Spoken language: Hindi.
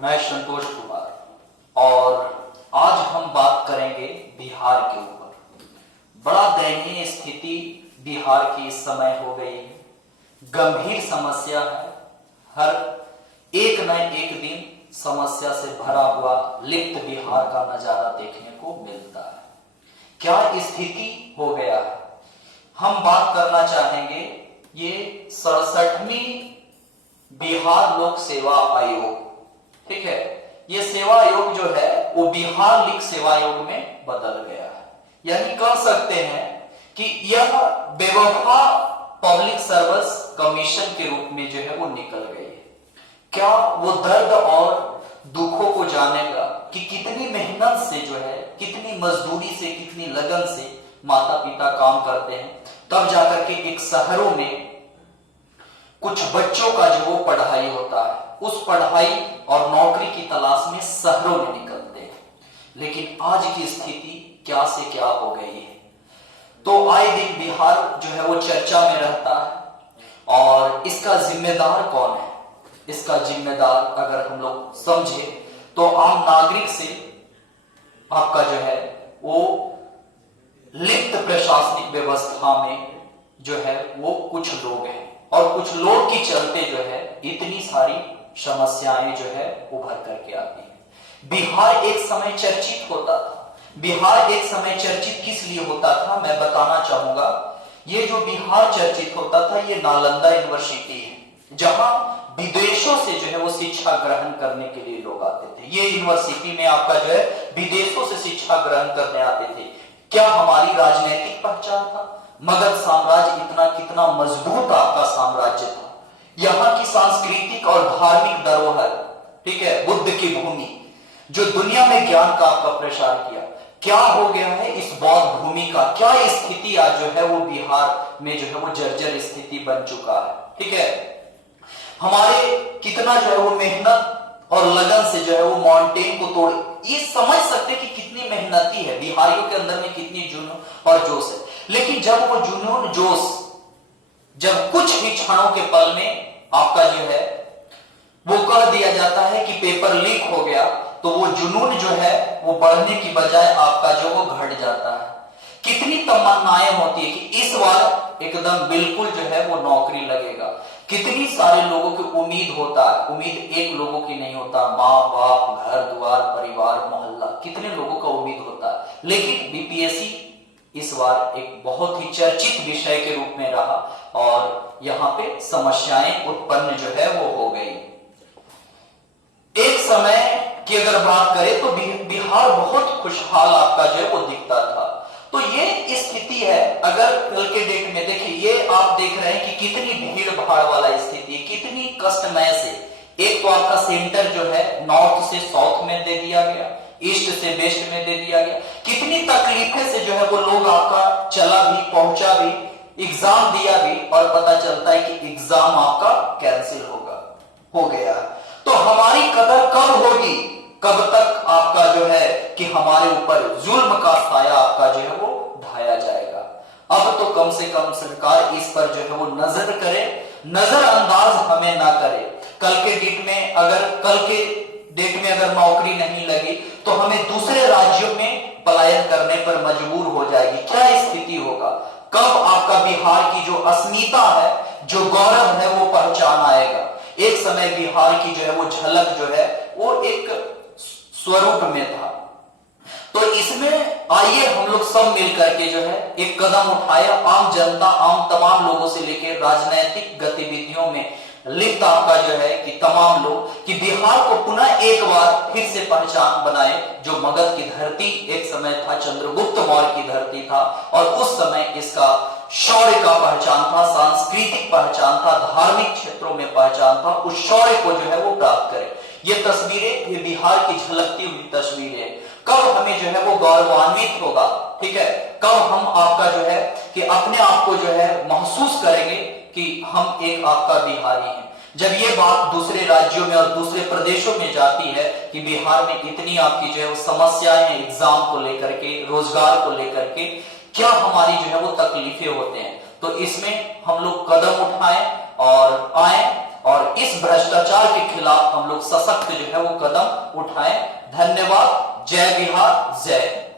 मैं संतोष कुमार और आज हम बात करेंगे बिहार के ऊपर। बड़ा दयनीय स्थिति बिहार की इस समय हो गई है, गंभीर समस्या है। हर एक न एक दिन समस्या से भरा हुआ लिप्त बिहार का नजारा देखने को मिलता है। क्या स्थिति हो गया है, हम बात करना चाहेंगे ये 67वीं बिहार लोक सेवा आयोग, ठीक है। ये सेवा आयोग जो है वो बिहार लोक सेवा आयोग में बदल गया है, यानी कह सकते हैं कि यह बेवफा पब्लिक सर्विस कमीशन के रूप में जो है वो निकल गई है। क्या वो दर्द और दुखों को जानेगा कि कितनी मेहनत से जो है, कितनी मजदूरी से, कितनी लगन से माता पिता काम करते हैं, तब जाकर के एक शहरों में कुछ बच्चों का जो वो पढ़ाई होता है, उस पढ़ाई और नौकरी की तलाश में शहरों में निकलते हैं। लेकिन आज की स्थिति क्या से क्या हो गई है, तो आए दिन बिहार जो है वो चर्चा में रहता है। और इसका जिम्मेदार कौन है? इसका जिम्मेदार अगर हम लोग समझे तो आम नागरिक से आपका जो है वो लिप्त प्रशासनिक व्यवस्था में जो है वो कुछ लोग हैं, और कुछ लोग के चलते जो है इतनी सारी समस्याएं जो है उभर करके आती है। बिहार एक समय चर्चित होता था। बिहार एक समय चर्चित किस लिए होता था, मैं बताना चाहूंगा। ये जो बिहार चर्चित होता था, ये नालंदा यूनिवर्सिटी है, जहां विदेशों से जो है वो शिक्षा ग्रहण करने के लिए लोग आते थे। ये यूनिवर्सिटी में आपका जो है विदेशों से शिक्षा ग्रहण करने आते थे। क्या हमारी राजनीतिक पहचान था? मगध साम्राज्य इतना कितना मजबूत आपका साम्राज्य था। यहाँ की सांस्कृतिक और धार्मिक धरोहर, ठीक है, बुद्ध की भूमि, जो दुनिया में ज्ञान का आपका प्रसार किया, क्या हो गया है इस बौद्ध भूमि का? क्या स्थिति आज जो है वो बिहार में जो है वो जर्जर स्थिति बन चुका है, ठीक है। हमारे कितना जो है वो मेहनत और लगन से जो है वो माउंटेन को तोड़, ये समझ सकते कि कितनी मेहनती है, बिहारियों के अंदर में कितनी जुनून और जोश है। लेकिन जब वो जुनून जोश, जब कुछ ही क्षणों के पल में आपका जो है वो कह दिया जाता है कि पेपर लीक हो गया, तो वो जुनून जो है वो बढ़ने की बजाय आपका जो वो घट जाता है। कितनी तमन्नाएं होती है कि इस बार एकदम बिल्कुल जो है वो नौकरी लगेगा। कितनी सारे लोगों की उम्मीद होता है, उम्मीद एक लोगों की नहीं होता, माँ बाप, घर द्वार, परिवार, मोहल्ला, कितने लोगों का उम्मीद होता है। लेकिन बीपीएससी इस बार एक बहुत ही चर्चित विषय के रूप में रहा और यहाँ पे समस्याएं उत्पन्न जो है वो हो गई। एक समय की अगर बात करें तो बिहार बहुत खुशहाल आपका जो है वो दिखता था। तो ये स्थिति है, अगर कल के डेट में देखिए, ये आप देख रहे हैं कि कितनी भीड़ भाड़ वाला स्थिति, कितनी कष्टमय से। एक तो आपका सेंटर जो है नॉर्थ से साउथ में दे दिया गया, ईस्ट से वेस्ट में दे दिया गया। कितनी तकलीफें से जो है वो लोग आपका चला भी, पहुंचा भी, एग्जाम दिया भी, और पता चलता है कि एग्जाम आपका कैंसिल हो गया। तो हमारी कदर कब होगी, कब तक आपका जो है कि हमारे ऊपर जुल्म का साया आपका जो है वो ढाया जाएगा। अब तो कम से कम सरकार इस पर जो है वो नजर करे, नजरअंदाज हमें ना करे। कल के डेट में अगर नौकरी नहीं लगी तो हमें दूसरे राज्यों में पलायन करने पर मजबूर हो जाएगी। क्या स्थिति होगा? कब आपका बिहार की जो अस्मिता है, जो गौरव है, वो पहचान आएगा? एक समय बिहार की जो है वो झलक जो है वो एक स्वरूप में था। तो इसमें आइए हम लोग सब मिलकर के जो है एक कदम उठाए, आम जनता, आम तमाम लोगों से लेकर राजनीतिक गतिविधियों में लिप्त आपका जो है कि तमाम लोग, कि बिहार को पुनः एक बार फिर से पहचान बनाए। जो मगध की धरती एक समय था, चंद्रगुप्त मौर्य की धरती था, और उस समय इसका शौर्य का पहचान था, सांस्कृतिक पहचान था, धार्मिक क्षेत्रों में पहचान था। उस शौर्य को जो है वो प्राप्त करें। ये तस्वीरें, ये बिहार की झलकती हुई तस्वीरें, कब हमें जो है वो गौरवान्वित होगा, ठीक है, कब हम आपका जो है कि अपने आप को जो है महसूस करेंगे कि हम एक आपका बिहारी हैं। जब ये बात दूसरे राज्यों में और दूसरे प्रदेशों में जाती है कि बिहार में इतनी आपकी जो है वो समस्याएं हैं, एग्जाम को लेकर के, रोजगार को लेकर के, क्या हमारी जो है वो तकलीफें होते हैं, तो इसमें हम लोग कदम उठाएं और आए और इस भ्रष्टाचार के खिलाफ हम लोग सशक्त जो है वो कदम उठाएं। धन्यवाद। जय बिहार, जय।